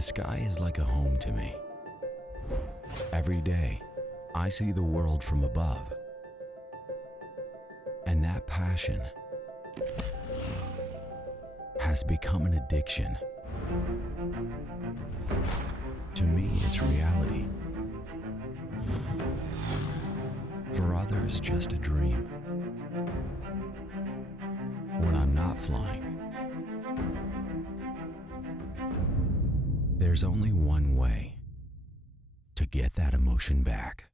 The sky is like a home to me. Every day, I see the world from above. And that passion has become an addiction. To me, it's reality. For others, just a dream. When I'm not flying, there's only one way to get that emotion back.